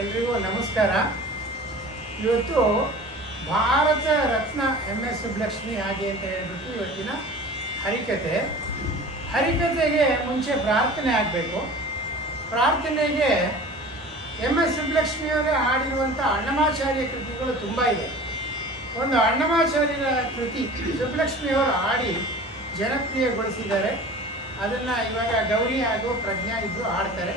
ಎಲ್ರಿಗೂ ನಮಸ್ಕಾರ. ಇವತ್ತು ಭಾರತ ರತ್ನ MS ಸುಬ್ಬಲಕ್ಷ್ಮಿ ಹಾಗೆ ಅಂತ ಹೇಳ್ಬಿಟ್ಟು ಇವತ್ತಿನ ಹರಿಕತೆಗೆ ಮುಂಚೆ ಪ್ರಾರ್ಥನೆ ಆಗಬೇಕು. ಪ್ರಾರ್ಥನೆಗೆ MS ಸುಬ್ಬಲಕ್ಷ್ಮಿಯವರೇ ಹಾಡಿರುವಂಥ ಅಣ್ಣಮಾಚಾರ್ಯ ಕೃತಿಗಳು ತುಂಬ ಇದೆ. ಒಂದು ಅಣ್ಣಮಾಚಾರ್ಯರ ಕೃತಿ ಸುಬ್ಬಲಕ್ಷ್ಮಿಯವರು ಹಾಡಿ ಜನಪ್ರಿಯಗೊಳಿಸಿದ್ದಾರೆ. ಅದನ್ನು ಇವಾಗ ಗೌರಿ ಹಾಗೂ ಪ್ರಜ್ಞಾ ಇಬ್ಬರು ಹಾಡ್ತಾರೆ.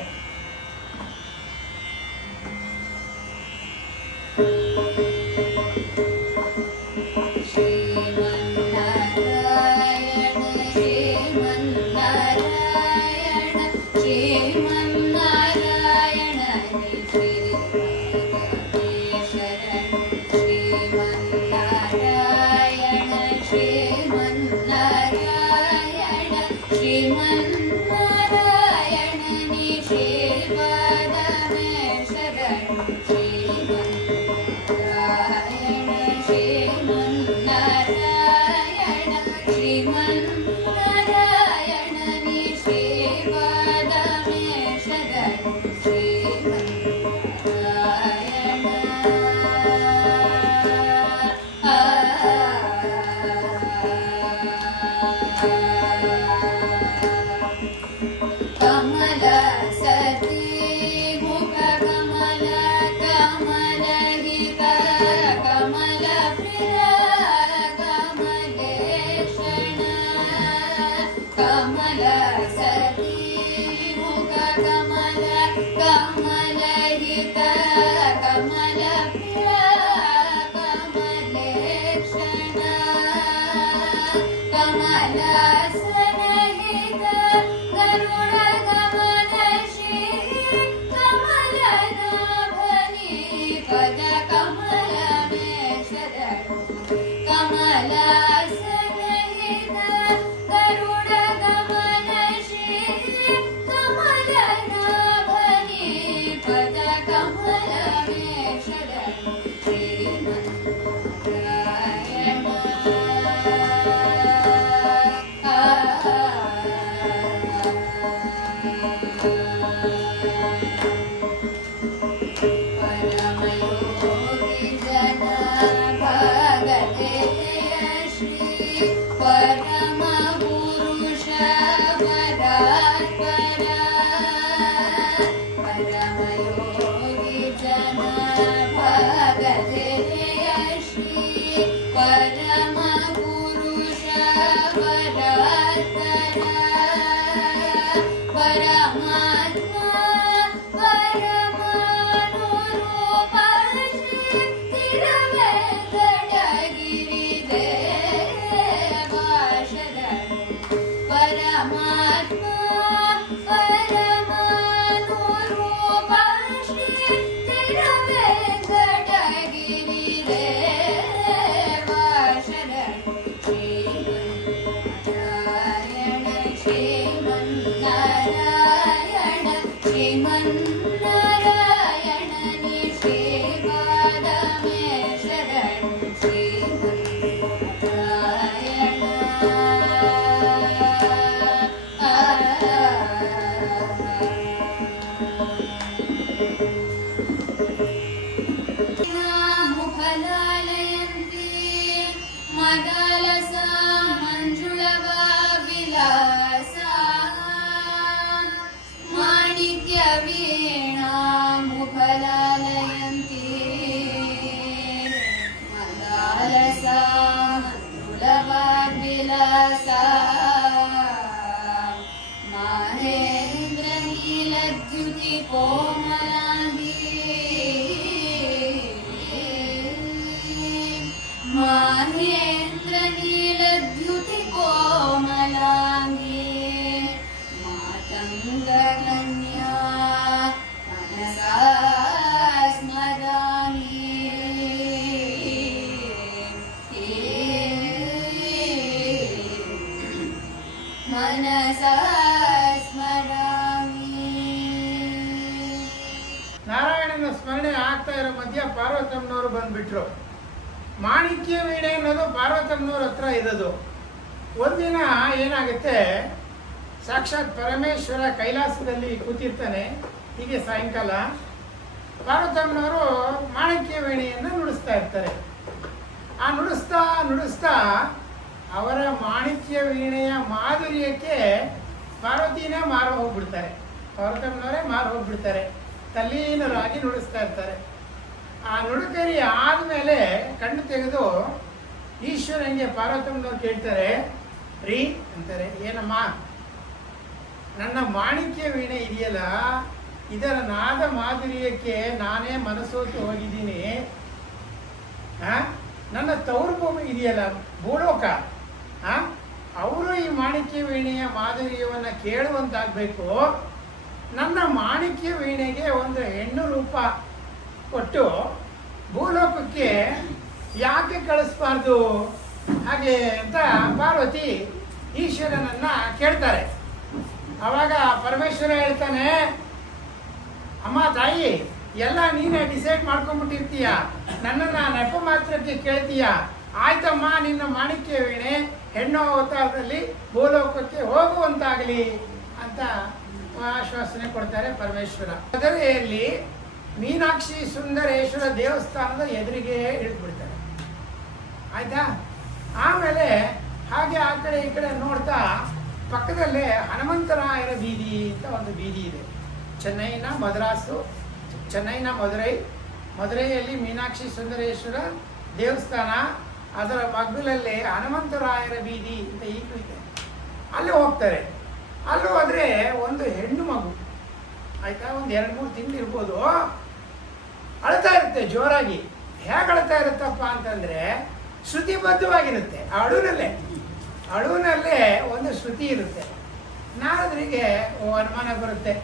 ನಾರಾಯಣನ ಸ್ಮರಣೆ ಆಗ್ತಾ ಇರೋ ಮಧ್ಯ ಪಾರ್ವತಮ್ಮನವರು ಬಂದ್ಬಿಟ್ರು. ಮಾಣಿಕ್ಯ ವೀಣೆ ಅನ್ನೋದು ಪಾರ್ವತಮ್ಮನವ್ರ ಹತ್ರ ಇರೋದು. ಒಂದಿನ ಏನಾಗುತ್ತೆ, ಸಾಕ್ಷಾತ್ ಪರಮೇಶ್ವರ ಕೈಲಾಸದಲ್ಲಿ ಕೂತಿರ್ತಾನೆ. ಹೀಗೆ ಸಾಯಂಕಾಲ ಪಾರ್ವತಮ್ಮನವರು ಮಾಣಿಕ್ಯ ವೀಣೆಯನ್ನು ನುಡಿಸ್ತಾ ಇರ್ತಾರೆ. ಆ ನುಡಿಸ್ತಾ ನುಡಿಸ್ತಾ ಅವರ ಮಾಣಿಕ್ಯ ವೀಣೆಯ ಮಾಧುರ್ಯಕ್ಕೆ ಪಾರ್ವತಿನೇ ಮಾರು ಹೋಗ್ಬಿಡ್ತಾರೆ. ಪಾರ್ವತಮ್ಮನವರೇ ಮಾರು ಹೋಗ್ಬಿಡ್ತಾರೆ. ತಲ್ಲೀನರಾಗಿ ನುಡಿಸ್ತಾ ಇರ್ತಾರೆ. ಆ ನುಡುಕರಿ ಆದಮೇಲೆ ಕಣ್ಣು ತೆಗೆದು ಈಶ್ವರನಿಗೆ ಪಾರ್ವತಮ್ಮನವ್ರು ಕೇಳ್ತಾರೆ, ರೀ ಅಂತಾರೆ, ಏನಮ್ಮ ನನ್ನ ಮಾಣಿಕ್ಯ ವೀಣೆ ಇದೆಯಲ್ಲ, ಇದರ ನಾದ ಮಾಧುರ್ಯಕ್ಕೆ ನಾನೇ ಮನಸೋತು ಹೋಗಿದ್ದೀನಿ. ನನ್ನ ತವರು ಭೂಮಿ ಇದೆಯಲ್ಲ ಭೂಲೋಕ, ಅವರು ಈ ಮಾಣಿಕ್ಯ ವೀಣೆಯ ಮಾಧುರ್ಯವನ್ನು ಕೇಳುವಂತಾಗಬೇಕು. ನನ್ನ ಮಾಣಿಕ್ಯ ವೀಣೆಗೆ ಒಂದು ಹೆಣ್ಣು ರೂಪ ಕೊಟ್ಟು ಭೂಲೋಕಕ್ಕೆ ಯಾಕೆ ಕಳಿಸ್ಬಾರ್ದು ಹಾಗೆ ಅಂತ ಪಾರ್ವತಿ ಈಶ್ವರನನ್ನ ಕೇಳ್ತಾರೆ. ಆವಾಗ ಪರಮೇಶ್ವರ ಹೇಳ್ತಾನೆ, ಅಮ್ಮ ತಾಯಿ ಎಲ್ಲ ನೀನೇ ಡಿಸೈಡ್ ಮಾಡ್ಕೊಂಡ್ಬಿಟ್ಟಿರ್ತೀಯ, ನನ್ನನ್ನು ನೆಪ ಮಾತ್ರಕ್ಕೆ ಕೇಳ್ತೀಯ. ಆಯ್ತಮ್ಮ, ನಿನ್ನ ಮಾಣಿಕ್ಯ ವೀಣೆ ಹೆಣ್ಣು ಅವತಾರದಲ್ಲಿ ಭೂಲೋಕಕ್ಕೆ ಹೋಗುವಂತಾಗಲಿ ಅಂತ ಆಶ್ವಾಸನೆ ಕೊಡ್ತಾರೆ ಪರಮೇಶ್ವರ. ಮದುವೆಯಲ್ಲಿ ಮೀನಾಕ್ಷಿ ಸುಂದರೇಶ್ವರ ದೇವಸ್ಥಾನದ ಎದುರಿಗೆ ಇಳಿದ್ಬಿಡ್ತಾರೆ. ಆಯ್ತಾ? ಆಮೇಲೆ ಹಾಗೆ ಆ ಕಡೆ ಈ ಕಡೆ ನೋಡ್ತಾ ಪಕ್ಕದಲ್ಲೇ ಹನುಮಂತರಾಯರ ಬೀದಿ ಅಂತ ಒಂದು ಬೀದಿ ಇದೆ. ಚೆನ್ನೈನ ಮದ್ರಾಸು, ಚೆನ್ನೈನ ಮದುರೈಯಲ್ಲಿ ಮೀನಾಕ್ಷಿ ಸುಂದರೇಶ್ವರ ದೇವಸ್ಥಾನ, ಅದರ ಮಗ್ಗಲಲ್ಲಿ ಹನುಮಂತರಾಯರ ಬೀದಿ ಅಂತ ಈಗಲೂ ಇದೆ. ಅಲ್ಲಿ ಹೋಗ್ತಾರೆ. ಅಲ್ಲಿ ಹೋದರೆ ಒಂದು ಹೆಣ್ಣು ಮಗು, ಆಯ್ತಾ, ಒಂದು 2-3 ತಿಂಗಳು ಇರ್ಬೋದು, ಅಳ್ತಾ ಇರುತ್ತೆ ಜೋರಾಗಿ. ಹೇಗೆ ಅಳ್ತಾ ಇರುತ್ತಪ್ಪ ಅಂತಂದರೆ ಶ್ರುತಿಬದ್ಧವಾಗಿರುತ್ತೆ. ಅಳುವಿನಲ್ಲೇ ಒಂದು ಶ್ರುತಿ ಇರುತ್ತೆ. ನಾರದರಿಗೆ ಅನುಮಾನ ಬರುತ್ತೆ,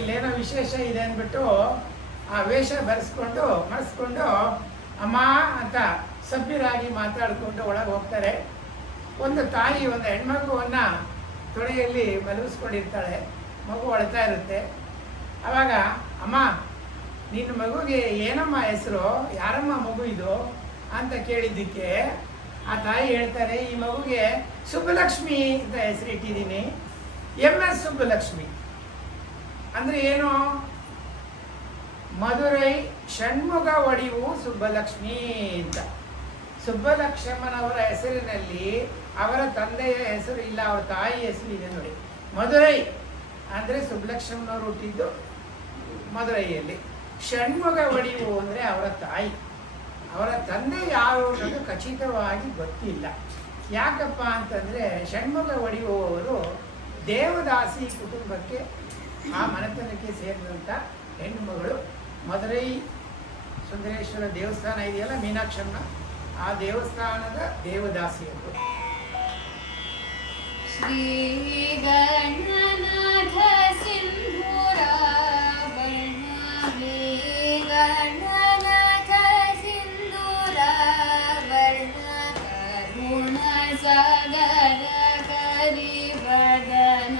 ಇಲ್ಲೇನೋ ವಿಶೇಷ ಇದೆ ಅಂದ್ಬಿಟ್ಟು ಆ ವೇಷ ಮರೆಸ್ಕೊಂಡು ಅಮ್ಮ ಅಂತ ಸಭ್ಯರಾಗಿ ಮಾತಾಡಿಕೊಂಡು ಒಳಗೆ ಹೋಗ್ತಾರೆ. ಒಂದು ತಾಯಿ ಒಂದು ಹೆಣ್ಮಗುವನ್ನು ತೊಡೆಯಲ್ಲಿ ಮಲಗಿಸ್ಕೊಂಡಿರ್ತಾಳೆ. ಮಗು ಅಳ್ತಾ ಇರುತ್ತೆ. ಆವಾಗ, ಅಮ್ಮ ನಿನ್ನ ಮಗುಗೆ ಏನಮ್ಮ ಹೆಸರು, ಯಾರಮ್ಮ ಮಗು ಇದು ಅಂತ ಕೇಳಿದ್ದಕ್ಕೆ ಆ ತಾಯಿ ಹೇಳ್ತಾರೆ, ಈ ಮಗುಗೆ ಸುಬ್ಬಲಕ್ಷ್ಮಿ ಅಂತ ಹೆಸರಿಟ್ಟಿದ್ದೀನಿ. MS ಸುಬ್ಬಲಕ್ಷ್ಮಿ ಅಂದರೆ ಏನು? ಮಧುರೈ ಷಣ್ಮುಗ ಒಡಿವು ಸುಬ್ಬಲಕ್ಷ್ಮಿ ಅಂತ. ಸುಬ್ಬಲಕ್ಷ್ಮನವರ ಹೆಸರಿನಲ್ಲಿ ಅವರ ತಂದೆಯ ಹೆಸರು ಇಲ್ಲ, ಅವರ ತಾಯಿ ಹೆಸರು ಇದೆ ನೋಡಿ. ಮಧುರೈ ಅಂದರೆ ಸುಬ್ಬಲಕ್ಷ್ಮನವರು ಹುಟ್ಟಿದ್ದು ಮಧುರೈಯಲ್ಲಿ. ಷಣ್ಮುಗ ಒಡಿವು ಅಂದರೆ ಅವರ ತಾಯಿ. ಅವರ ತಂದೆ ಯಾರು ಅನ್ನೋದು ಖಚಿತವಾಗಿ ಗೊತ್ತಿಲ್ಲ. ಯಾಕಪ್ಪ ಅಂತಂದರೆ ಷಣ್ಮುಗ ಒಡಿಯುವವರು ದೇವದಾಸಿ ಕುಟುಂಬಕ್ಕೆ, ಆ ಮನೆತನಕ್ಕೆ ಸೇರಿದಂಥ ಹೆಣ್ಣು ಮಗಳು. ಮಧುರೈ ಸುಂದರೇಶ್ವರ ದೇವಸ್ಥಾನ ಇದೆಯಲ್ಲ ಮೀನಾಕ್ಷಮ್ಮ, ಆ ದೇವಸ್ಥಾನದ ದೇವದಾಸಿಯರು. ಶ್ರೀ ಗಣನಾಥ ಸಿಂಧೂರ ಗಣನಾಥ ಸಿಂಧೂರ ವರ್ಣ ಕರುಣ ಸಾಗರ ಕರಿ ವದನ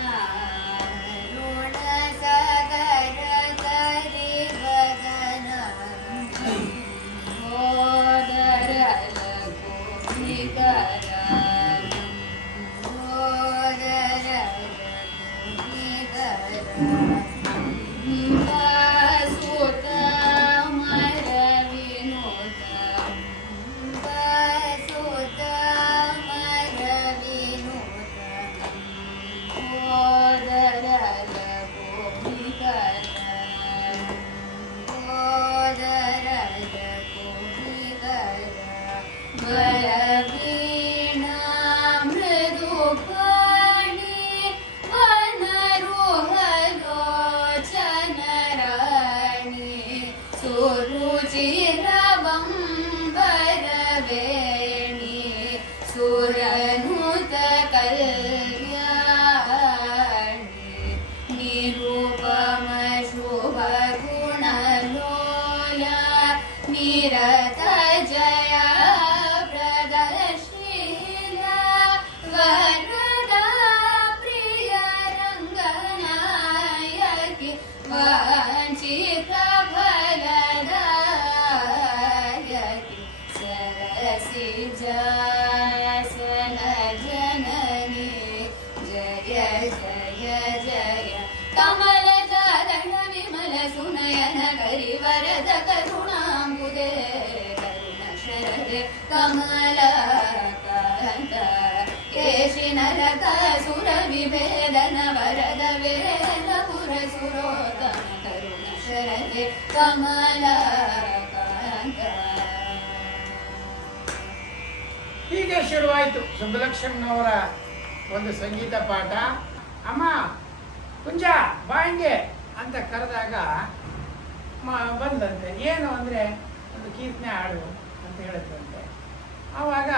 ಋಣ ಸಾಗರ ಕರಿ ವದನ ಓದರ ಲಘುನಿಕರ ಓದರ ಲಘುನಿಕರ ಶ್ರೀ ಕಮಲಕಾಂತ. ಹೀಗೆ ಶುರುವಾಯಿತು ಸುಬ್ಬಲಕ್ಷ್ಮಣ್ಣವರ ಒಂದು ಸಂಗೀತ ಪಾಠ. ಅಮ್ಮ ಕುಂಜ ಬಾಂಗೆ ಅಂತ ಕರೆದಾಗ ಬಂದಂತೆ. ಏನು ಅಂದರೆ ಒಂದು ಕೀರ್ತನೆ ಹಾಡು ಅಂತ ಹೇಳಿದ್ರಂತೆ. ಆವಾಗ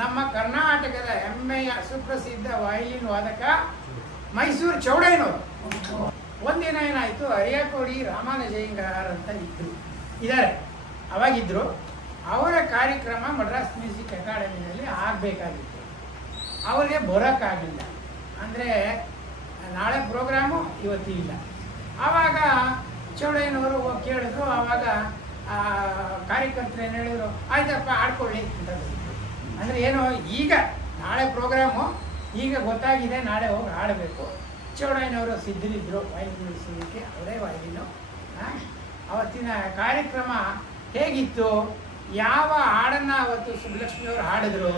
ನಮ್ಮ ಕರ್ನಾಟಕದ ಹೆಮ್ಮೆಯ ಸುಪ್ರಸಿದ್ಧ ವಯಲಿನ್ ವಾದಕ ಮೈಸೂರು ಚೌಡಯ್ಯನವರು. ಒಂದಿನ ಏನಾಯಿತು, ಅರಿಯಾಕೋಡಿ ರಾಮಾನುಜಯ್ಯಂಗಾರ್ ಅಂತ ಇದ್ದಾರೆ, ಅವಾಗಿದ್ದರು. ಅವರ ಕಾರ್ಯಕ್ರಮ ಮಡ್ರಾಸ್ ಮ್ಯೂಸಿಕ್ ಅಕಾಡೆಮಿನಲ್ಲಿ ಆಗಬೇಕಾಗಿತ್ತು. ಅವರಿಗೆ ಬರೋಕ್ಕಾಗಲಿಲ್ಲ. ಅಂದರೆ ನಾಳೆ ಪ್ರೋಗ್ರಾಮು ಇವತ್ತು ಇಲ್ಲ. ಆವಾಗ ಚೌಡಯ್ಯನವರು ಕೇಳಿದ್ರು. ಆವಾಗ ಕಾರ್ಯಕರ್ತರು ಏನು ಹೇಳಿದ್ರು, ಆಯ್ತಪ್ಪ ಆಡ್ಕೊಳ್ಳಿ ಅಂತ. ಅಂದರೆ ಏನು, ಈಗ ನಾಳೆ ಪ್ರೋಗ್ರಾಮು ಈಗ ಗೊತ್ತಾಗಿದೆ, ನಾಳೆ ಹೋಗಿ ಆಡಬೇಕು. ಚೌಡಯ್ಯನವರು ಸಿದ್ಧರಿದ್ದರು ವಯಲಿನ್ ನುಡಿಸೋದಕ್ಕೆ, ಅವರೇ ವಯಲಿನು. ಅವತ್ತಿನ ಕಾರ್ಯಕ್ರಮ ಹೇಗಿತ್ತು, ಯಾವ ಹಾಡನ್ನು ಅವತ್ತು ಸುಬ್ಬಲಕ್ಷ್ಮಿಯವರು ಹಾಡಿದ್ರು?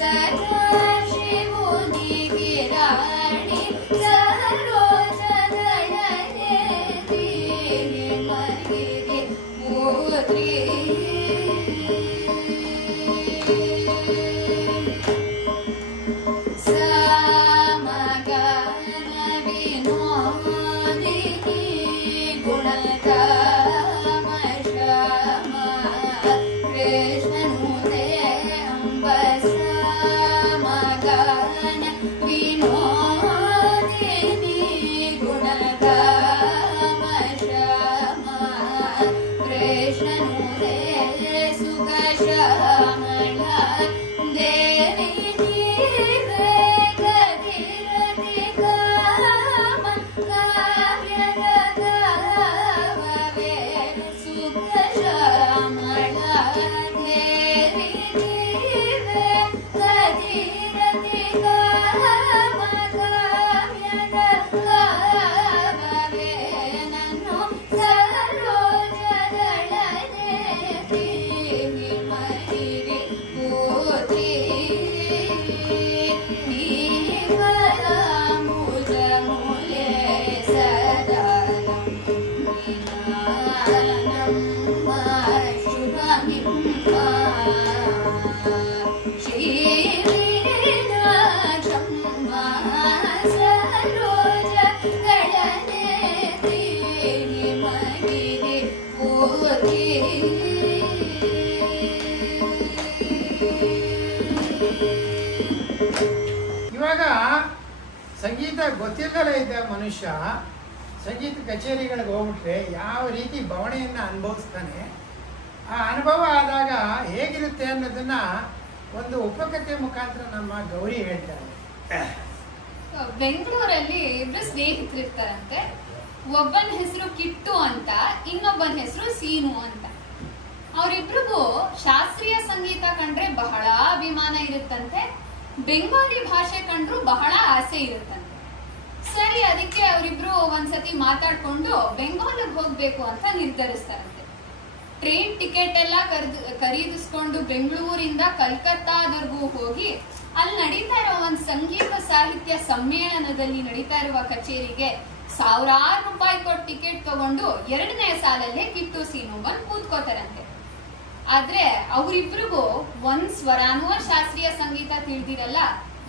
ಸದಾ ಶಿವುನಿ ಗಿರಾಣಿ ಸರೋಜದಳನೆ ಮಗಿರಿ ಪುತ್ರಿ ಇವಾಗ ಸಂಗೀತ ಗೊತ್ತಿಲ್ಲದಲೇ ಇದ್ದ ಮನುಷ್ಯ ಸಂಗೀತ ಕಚೇರಿಗಳಿಗೆ ಹೋಗ್ಬಿಟ್ರೆ ಯಾವ ರೀತಿ ಬವಣೆಯನ್ನು ಅನುಭವಿಸ್ತಾನೆ, ಆ ಅನುಭವ ಆದಾಗ ಹೇಗಿರುತ್ತೆ ಅನ್ನೋದನ್ನ ಒಂದು ಉಪಕಥೆ ಮುಖಾಂತರ ನಮ್ಮ ಗೌರಿ ಹೇಳ್ತಾರೆ. ಬೆಂಗಳೂರಲ್ಲಿ ಇಬ್ರು ಸ್ನೇಹಿತರಿರ್ತಾರಂತೆ. ಒಬ್ಬನ ಹೆಸರು ಕಿಟ್ಟು ಅಂತ, ಇನ್ನೊಬ್ಬನ ಹೆಸರು ಸೀನು ಅಂತ. ಅವರಿಬ್ರಿಗೂ ಶಾಸ್ತ್ರೀಯ ಸಂಗೀತ ಕಂಡ್ರೆ ಬಹಳ ಅಭಿಮಾನ ಇರುತ್ತಂತೆ, ಬೆಂಗಾಲಿ ಭಾಷೆ ಕಂಡ್ರು ಬಹಳ ಆಸೆ ಇರುತ್ತಂತೆ. ಸರಿ, ಅದಕ್ಕೆ ಅವರಿಬ್ರು ಒಂದ್ಸತಿ ಮಾತಾಡ್ಕೊಂಡು ಬೆಂಗಾಲಿಗೆ ಹೋಗ್ಬೇಕು ಅಂತ ನಿರ್ಧರಿಸ್ತಾರಂತೆ. ಟ್ರೈನ್ ಟಿಕೆಟ್ ಎಲ್ಲ ಖರೀದಿಸ್ಕೊಂಡು ಬೆಂಗಳೂರಿಂದ ಕಲ್ಕತ್ತಾದವರೆಗೂ ಹೋಗಿ ಅಲ್ಲಿ ನಡೀತಾ ಇರೋ ಒಂದು ಸಂಗೀತ ಸಾಹಿತ್ಯ ಸಮ್ಮೇಳನದಲ್ಲಿ ನಡೀತಾ ಇರುವ ಕಚೇರಿಗೆ ಸಾವಿರಾರು ರೂಪಾಯಿ ಕೊಟ್ಟು ಟಿಕೆಟ್ ತಗೊಂಡು 2ನೇ ಸಾಲಲ್ಲೇ ಕಿಟ್ಟು ಸೀನು ಬಂದು ಕೂತ್ಕೋತಾರಂತೆ. ಆದ್ರೆ ಅವರಿಬ್ರಿಗೂ ಒಂದ್ ಸ್ವರಾನೂ ಶಾಸ್ತ್ರೀಯ ಸಂಗೀತ ತಿಳಿದಿರಲ್ಲ,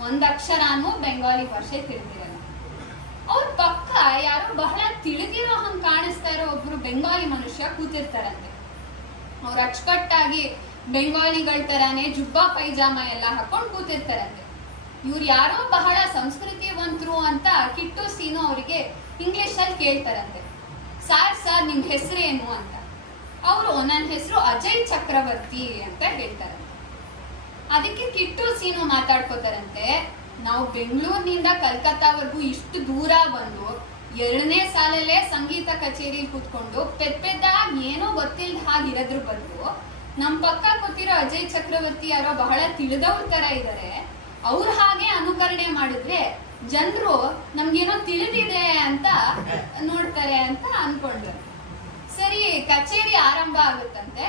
ಒಂದ್ ಅಕ್ಷರಾನೂ ಬೆಂಗಾಲಿ ಭಾಷೆ ತಿಳಿದಿರಲ್ಲ. ಅವ್ರ ಪಕ್ಕ ಯಾರೋ ಬಹಳ ತಿಳಿದಿರೋ ಹಂಗ್ ಕಾಣಿಸ್ತಾ ಇರೋ ಒಬ್ರು ಬೆಂಗಾಲಿ ಮನುಷ್ಯ ಕೂತಿರ್ತಾರಂತೆ. ಅವ್ರ ಅಚ್ಚುಕಟ್ಟಾಗಿ ಬೆಂಗಾಲಿಗಳ ತರಾನೇ ಜುಬ್ಬಾ ಪೈಜಾಮ ಎಲ್ಲ ಹಾಕೊಂಡ್ ಕೂತಿರ್ತಾರಂತೆ. ಇವ್ರು ಯಾರೋ ಬಹಳ ಸಂಸ್ಕೃತಿವಂತರು ಅಂತ ಕಿಟ್ಟು ಸೀನು ಅವರಿಗೆ ಇಂಗ್ಲಿಷ್ ಅಲ್ಲಿ ಕೇಳ್ತಾರಂತೆ. ಸಾರ್ ನಿಮ್ ಹೆಸರೇನು ಅಂತ. ಅವರು ನನ್ನ ಹೆಸರು ಅಜಯ್ ಚಕ್ರವರ್ತಿ ಅಂತ ಹೇಳ್ತಾರೆ. ಅದಕ್ಕೆ ಕಿಟ್ಟು ಸೀನು ಮಾತಾಡ್ಕೋತಾರಂತೆ, ನಾವು ಬೆಂಗಳೂರಿನಿಂದ ಕಲ್ಕತ್ತಾವರೆಗೂ ಇಷ್ಟು ದೂರ ಬಂದು 2ನೇ ಸಾಲಲ್ಲೇ ಸಂಗೀತ ಕಚೇರಿ ಕೂತ್ಕೊಂಡು ಪೆದ್ದಾಗಿ ಏನೋ ಗೊತ್ತಿಲ್ಲದ ಹಾಗಿರೋದ್ರ ಬದಲು ನಮ್ ಪಕ್ಕ ಕೂತಿರೋ ಅಜಯ್ ಚಕ್ರವರ್ತಿ ಯಾರೋ ಬಹಳ ತಿಳಿದವ್ರ ತರ ಇದಾರೆ, ಅವ್ರ ಹಾಗೆ ಅನುಕರಣೆ ಮಾಡಿದ್ರೆ ಜನರು ನಮ್ಗೇನೋ ತಿಳಿದಿದೆ ಅಂತ ನೋಡ್ತಾರೆ ಅಂತ ಅನ್ಕೊಂಡ್ರು. ಸರಿ, ಕಚೇರಿ ಆರಂಭ ಆಗುತ್ತಂತೆ.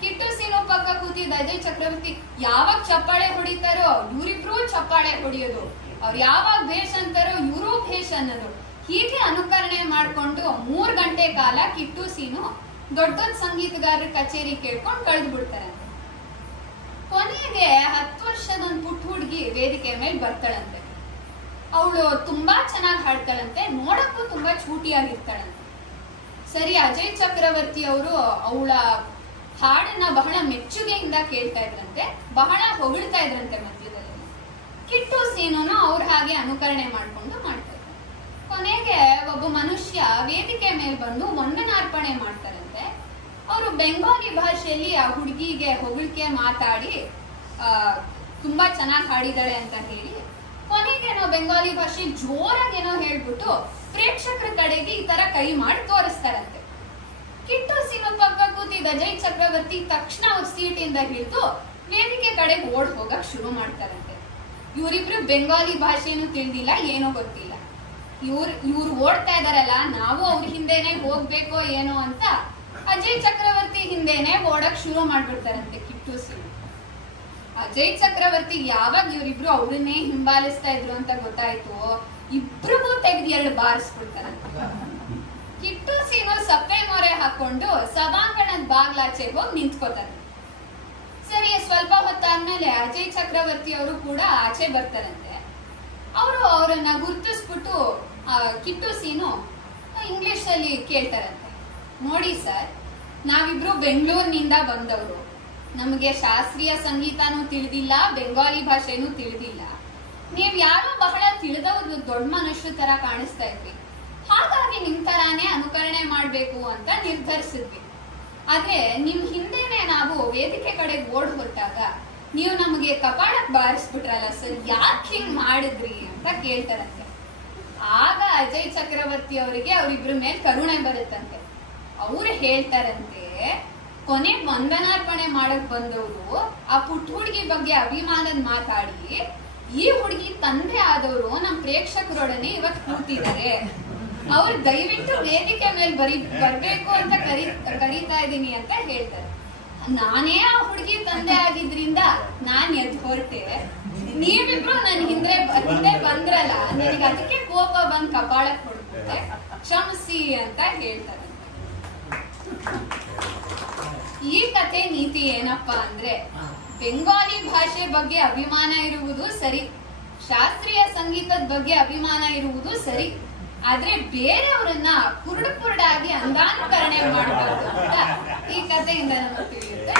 ಕಿಟ್ಟು ಸೀನು ಪಕ್ಕ ಕೂತಿದ್ದ ಅಜಯ್ ಚಕ್ರವರ್ತಿ ಯಾವಾಗ ಚಪ್ಪಾಳೆ ಹೊಡಿತಾರೋ ಇವರಿಬ್ರು ಚಪ್ಪಾಳೆ ಹೊಡಿಯೋದು, ಅವ್ರು ಯಾವಾಗ ಭೇಷ್ ಅಂತಾರೋ ಇವರು ಭೇಷ್ ಅನ್ನೋದು. ಹೀಗೆ ಅನುಕರಣೆ ಮಾಡ್ಕೊಂಡು 3 ಗಂಟೆ ಕಾಲ ಕಿಟ್ಟು ಸೀನು ದೊಡ್ಡ ಸಂಗೀತಗಾರರ ಕಚೇರಿ ಕೇಳ್ಕೊಂಡು ಕಳೆದು ಬಿಡ್ತಾರೆ. ಕೊನೆಗೆ 10 ವರ್ಷದ ಒಂದು ಪುಟ್ಟ ಹುಡುಗಿ ವೇದಿಕೆ ಮೇಲೆ ಬರ್ತಾಳಂತೆ. ಅವಳು ತುಂಬಾ ಚೆನ್ನಾಗಿ ಹಾಡ್ತಾಳಂತೆ, ನೋಡಕ್ಕೂ ತುಂಬಾ ಚೂಟಿಯಾಗಿರ್ತಾಳಂತೆ. ಸರಿ, ಅಜಯ್ ಚಕ್ರವರ್ತಿ ಅವರು ಅವಳ ಹಾಡನ್ನ ಬಹಳ ಮೆಚ್ಚುಗೆಯಿಂದ ಕೇಳ್ತಾ ಇದ್ರಂತೆ, ಬಹಳ ಹೊಗಳ್ತಾ ಇದ್ರಂತೆ ಮಧ್ಯದಲ್ಲಿ. ಕಿಟ್ಟು ಸೀನುನು ಅವ್ರ ಹಾಗೆ ಅನುಕರಣೆ ಮಾಡ್ಕೊಂಡು ಮಾಡ್ತಾರೆ. ಕೊನೆಗೆ ಒಬ್ಬ ಮನುಷ್ಯ ವೇದಿಕೆ ಮೇಲೆ ಬಂದು ವಂದನಾರ್ಪಣೆ ಮಾಡ್ತಾರಂತೆ. ಅವರು ಬೆಂಗಾಲಿ ಭಾಷೆಯಲ್ಲಿ ಆ ಹುಡುಗಿಗೆ ಹೊಗಳಿಕೆ ಮಾತಾಡಿ ತುಂಬಾ ಚೆನ್ನಾಗಿ ಹಾಡಿದಾಳೆ ಅಂತ ಹೇಳಿ, ಕೊನೆಗೇನೋ ಬೆಂಗಾಲಿ ಭಾಷೆ ಜೋರಾಗೇನೋ ಹೇಳ್ಬಿಟ್ಟು ಪ್ರೇಕ್ಷಕರ ಕಡೆಗೆ ಈ ತರ ಕೈ ಮಾಡಿ ತೋರಿಸ್ತಾರಂತೆ. ಕಿಟ್ಟು ಸೀನು ಪಕ್ಕ ಕೂತಿದ್ದ ಅಜಯ್ ಚಕ್ರವರ್ತಿ ತಕ್ಷಣ ಅವ್ರ ಸೀಟಿಂದ ಹಿಡಿದು ವೇದಿಕೆ ಕಡೆಗೆ ಓಡ್ ಹೋಗಕ್ ಶುರು ಮಾಡ್ತಾರಂತೆ. ಇವರಿಬ್ರು ಬೆಂಗಾಲಿ ಭಾಷೆನೂ ತಿಳಿದಿಲ್ಲ, ಏನೋ ಗೊತ್ತಿಲ್ಲ. ಇವ್ರು ಓಡ್ತಾ ಇದಾರಲ್ಲ, ನಾವು ಅವ್ರ ಹಿಂದೆನೆ ಹೋಗ್ಬೇಕೋ ಏನೋ ಅಂತ ಅಜಯ್ ಚಕ್ರವರ್ತಿ ಹಿಂದೆನೆ ಓಡಕ್ ಶುರು ಮಾಡ್ಬಿಡ್ತಾರಂತೆ ಕಿಟ್ಟು ಸೀನು. ಅಜಯ್ ಚಕ್ರವರ್ತಿ ಯಾವಾಗ ಇವರಿಬ್ರು ಅವ್ರನ್ನೇ ಹಿಂಬಾಲಿಸ್ತಾ ಇದ್ರು ಅಂತ ಗೊತ್ತಾಯ್ತು, ಇಬ್ರಿಗೂ ತೆಗೆದು 2 ಬಾರಿಸ್ಬಿಡ್ತಾರೆ. ಕಿಟ್ಟು ಸೀನು ಸಪ್ಪೆ ಮೊರೆ ಹಾಕೊಂಡು ಸಭಾಂಗಣದ ಬಾಗ್ಲಾಚೆ ಹೋಗಿ ನಿಂತ್ಕೋತಾರೆ. ಸರಿ, ಸ್ವಲ್ಪ ಹೊತ್ತಾದ್ಮೇಲೆ ಅಜಯ್ ಚಕ್ರವರ್ತಿ ಅವರು ಕೂಡ ಆಚೆ ಬರ್ತಾರಂತೆ. ಅವರು ಅವರನ್ನ ಗುರ್ತಿಸ್ಬಿಟ್ಟು ಕಿಟ್ಟು ಸೀನು ಇಂಗ್ಲಿಷ್ ಅಲ್ಲಿ ಕೇಳ್ತಾರಂತೆ, ನೋಡಿ ಸರ್, ನಾವಿಬ್ರು ಬೆಂಗಳೂರಿನಿಂದ ಬಂದವರು, ನಮಗೆ ಶಾಸ್ತ್ರೀಯ ಸಂಗೀತನೂ ತಿಳಿದಿಲ್ಲ, ಬೆಂಗಾಲಿ ಭಾಷೆನೂ ತಿಳಿದಿಲ್ಲ. ನೀವ್ ಯಾರೋ ಬಹಳ ತಿಳಿದವ್ರು ದೊಡ್ಡ ಮನುಷ್ಯರ ತರ ಕಾಣಿಸ್ತಾ ಇದ್ವಿ, ಹಾಗಾಗಿ ನಿಮ್ ತರಾನೇ ಅನುಕರಣೆ ಮಾಡ್ಬೇಕು ಅಂತ ನಿರ್ಧರಿಸಿದ್ವಿ. ಆದ್ರೆ ನಿಮ್ ಹಿಂದೆನೆ ನಾವು ವೇದಿಕೆ ಕಡೆ ಓಡ್ ಹೊರಟಾಗ ನೀವು ನಮಗೆ ಕಪಾಳಕ್ ಬಾರಿಸ್ಬಿಟ್ರಲ್ಲ ಸರ್, ಯಾಕೆ ಹಿಂಗ್ ಮಾಡಿದ್ರಿ ಅಂತ ಕೇಳ್ತಾರಂತೆ. ಆಗ ಅಜಯ್ ಚಕ್ರವರ್ತಿ ಅವರಿಗೆ ಅವ್ರಿಬ್ರ ಮೇಲೆ ಕರುಣೆ ಬರುತ್ತಂತೆ. ಅವ್ರು ಹೇಳ್ತಾರಂತೆ, ಕೊನೆ ವಂದನಾರ್ಪಣೆ ಮಾಡಕ್ ಬಂದವರು ಆ ಪುಟ್ಟ ಹುಡುಗಿ ಬಗ್ಗೆ ಅಭಿಮಾನದ ಮಾತಾಡಿ ಈ ಹುಡುಗಿ ತಂದೆ ಆದವರು ನಮ್ ಪ್ರೇಕ್ಷಕರೊಡನೆ ಇವತ್ತು ಕೂತಿದ್ದಾರೆ, ಅವ್ರು ದಯವಿಟ್ಟು ವೇದಿಕೆ ಮೇಲೆ ಬರ್ಬೇಕು ಅಂತ ಕರೀತಾ ಇದೀನಿ ಅಂತ ಹೇಳ್ತಾರೆ. ನಾನೇ ಆ ಹುಡುಗಿ ತಂದೆ ಆಗಿದ್ರಿಂದ ನಾನ್ ಎದ್ದು ಹೊರಟೆ, ನೀವಿಬ್ರು ನನ್ ಹಿಂದೆ ಬಂದ್ರಲ್ಲ, ನನಗೆ ಅದಕ್ಕೆ ಕೋಪ ಬಂದ್ ಕಪಾಳಕ್ ಹೊಡ್ಬಿಟ್ಟೆ, ಕ್ಷಮಿಸಿ ಅಂತ ಹೇಳ್ತಾರೆ. ಈ ಕಥೆ ನೀತಿ ಏನಪ್ಪಾ ಅಂದ್ರೆ, ಬೆಂಗಾಲಿ ಭಾಷೆ ಬಗ್ಗೆ ಅಭಿಮಾನ ಇರುವುದು ಸರಿ, ಶಾಸ್ತ್ರೀಯ ಸಂಗೀತದ ಬಗ್ಗೆ ಅಭಿಮಾನ ಇರುವುದು ಸರಿ, ಆದ್ರೆ ಬೇರೆಯವರನ್ನ ಕುರುಡಾಗಿ ಅಂಧಾನುಕರಣೆ ಮಾಡಬಾರ್ದು ಅಂತ ಈ ಕಥೆಯಿಂದ ನಮಗೆ ತಿಳಿಯುತ್ತೆ.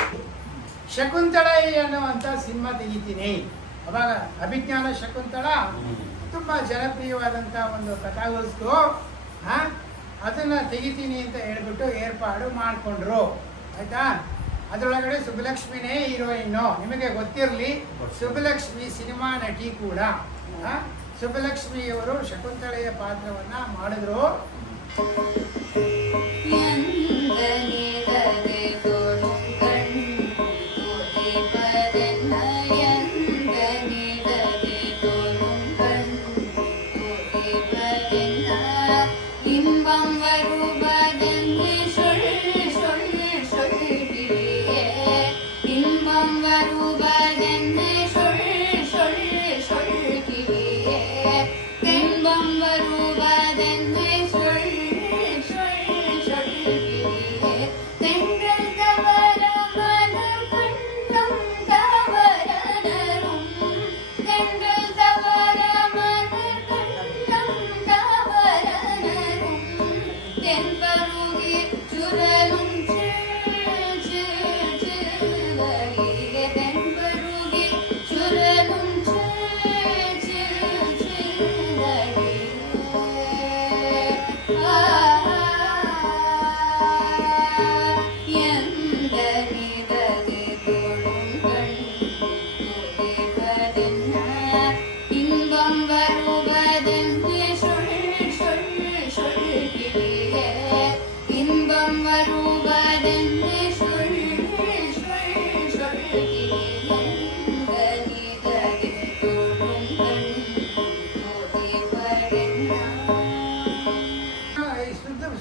ಶಕುಂತಳೈ ಅನ್ನುವಂತ ಸಿನಿಮಾ ತೆಗಿತೀನಿ. ಅವಾಗ ಅಭಿಜ್ಞಾನ ಶಕುಂತಳ ತುಂಬಾ ಜನಪ್ರಿಯವಾದಂತ ಒಂದು ಕಥಾವಸ್ತು. ಅದನ್ನ ತೆಗಿತೀನಿ ಅಂತ ಹೇಳ್ಬಿಟ್ಟು ಏರ್ಪಾಡು ಮಾಡ್ಕೊಂಡ್ರು, ಆಯ್ತಾ. ಅದರೊಳಗಡೆ ಸುಬ್ಬಲಕ್ಷ್ಮಿನೇ ಹೀರೋಯಿನ್ನು. ನಿಮಗೆ ಗೊತ್ತಿರಲಿ, ಸುಬ್ಬಲಕ್ಷ್ಮಿ ಸಿನಿಮಾ ನಟಿ ಕೂಡ. ಸುಬ್ಬಲಕ್ಷ್ಮಿಯವರು ಶಕುಂತಳೆಯ ಪಾತ್ರವನ್ನ ಮಾಡಿದ್ರು.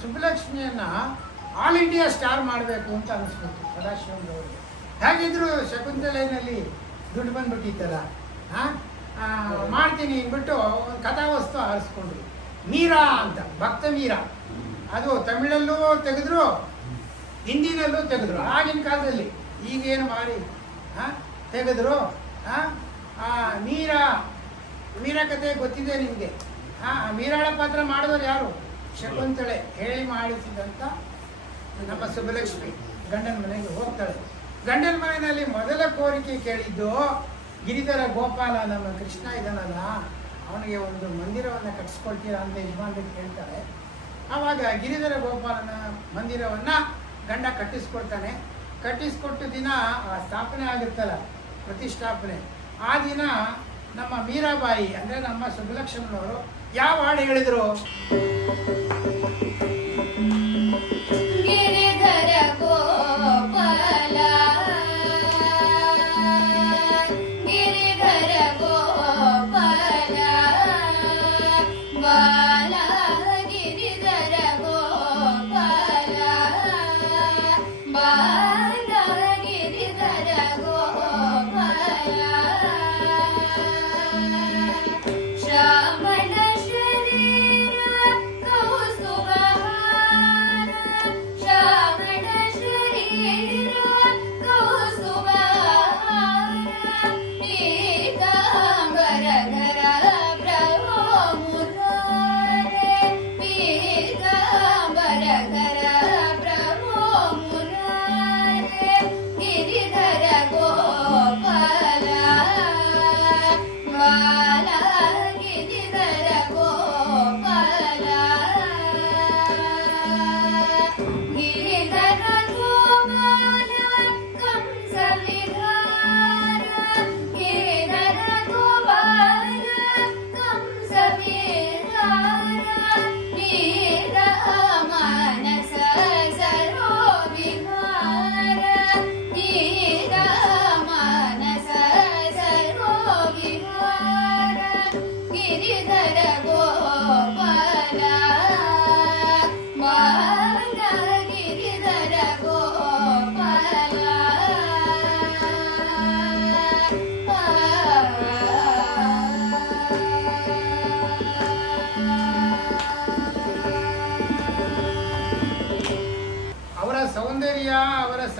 ಸುಬ್ಬಲಕ್ಷ್ಮಿಯನ್ನ ಆಲ್ ಇಂಡಿಯಾ ಸ್ಟಾರ್ ಮಾಡಬೇಕು ಅಂತ ಅನಿಸ್ಬಿಟ್ಟು ಸದಾಶಿವರವರಿಗೆ. ಹೇಗಿದ್ರು ಶಕುಂತಲೆಯಲ್ಲಿ ದುಡ್ಡು ಬಂದ್ಬಿಟ್ಟಿತ್ತಲ್ಲ, ಮಾಡ್ತೀನಿ ಅಂದ್ಬಿಟ್ಟು ಒಂದು ಕಥಾವಸ್ತು ಆರಿಸ್ಕೊಂಡ್ರು. ಮೀರಾ ಅಂತ, ಭಕ್ತ ಮೀರಾ. ಅದು ತಮಿಳಲ್ಲೂ ತೆಗೆದ್ರು, ಹಿಂದಿನಲ್ಲೂ ತೆಗೆದ್ರು. ಆಗಿನ ಕಾಲದಲ್ಲಿ, ಈಗೇನು ಮಾರಿ ತೆಗೆದ್ರು. ಮೀರಾ ಕಥೆ ಗೊತ್ತಿದೆ ನಿಮಗೆ. ಮೀರಾಳ ಪಾತ್ರ ಮಾಡಿದವರು ಯಾರು? ಶಕುಂತಳೆ ಹೇಳಿ ಮಾಡಿಸಿದಂಥ ನಮ್ಮ ಸುಬ್ಬಲಕ್ಷ್ಮಿ ಗಂಡನ ಮನೆಗೆ ಹೋಗ್ತಾಳೆ. ಗಂಡನ ಮನೆಯಲ್ಲಿ ಮೊದಲ ಕೋರಿಕೆ ಕೇಳಿದ್ದು, ಗಿರಿಧರ ಗೋಪಾಲ ನಮ್ಮ ಕೃಷ್ಣ ಇದ್ದಾನಲ್ಲ, ಅವನಿಗೆ ಒಂದು ಮಂದಿರವನ್ನು ಕಟ್ಟಿಸ್ಕೊಳ್ತೀರಾ ಅಂತ ಯಜಮಾನ್ರಿಗೆ ಕೇಳ್ತಾಳೆ. ಆವಾಗ ಗಿರಿಧರ ಗೋಪಾಲನ ಮಂದಿರವನ್ನು ಗಂಡ ಕಟ್ಟಿಸ್ಕೊಡ್ತಾನೆ. ಕಟ್ಟಿಸ್ಕೊಟ್ಟು ದಿನ ಸ್ಥಾಪನೆ ಆಗುತ್ತಲ್ಲ, ಪ್ರತಿಷ್ಠಾಪನೆ, ಆ ದಿನ ನಮ್ಮ ಮೀರಾಬಾಯಿ ಅಂದರೆ ನಮ್ಮ ಸುಬ್ಬಲಕ್ಷ್ಮನವರು ಯಾವ ಹಾಡು ಹೇಳಿದ್ರು? ಗಿರಿಧರ ಗೋಪಾಲ, ಗಿರಿಧರ ಗೋಪಾಲ, ಬಾಲ ಗಿರಿಧರ ಗೋಪಾಲ, ಬಾಲ ಗಿರಿಧರ ಗೋಪಾಲ.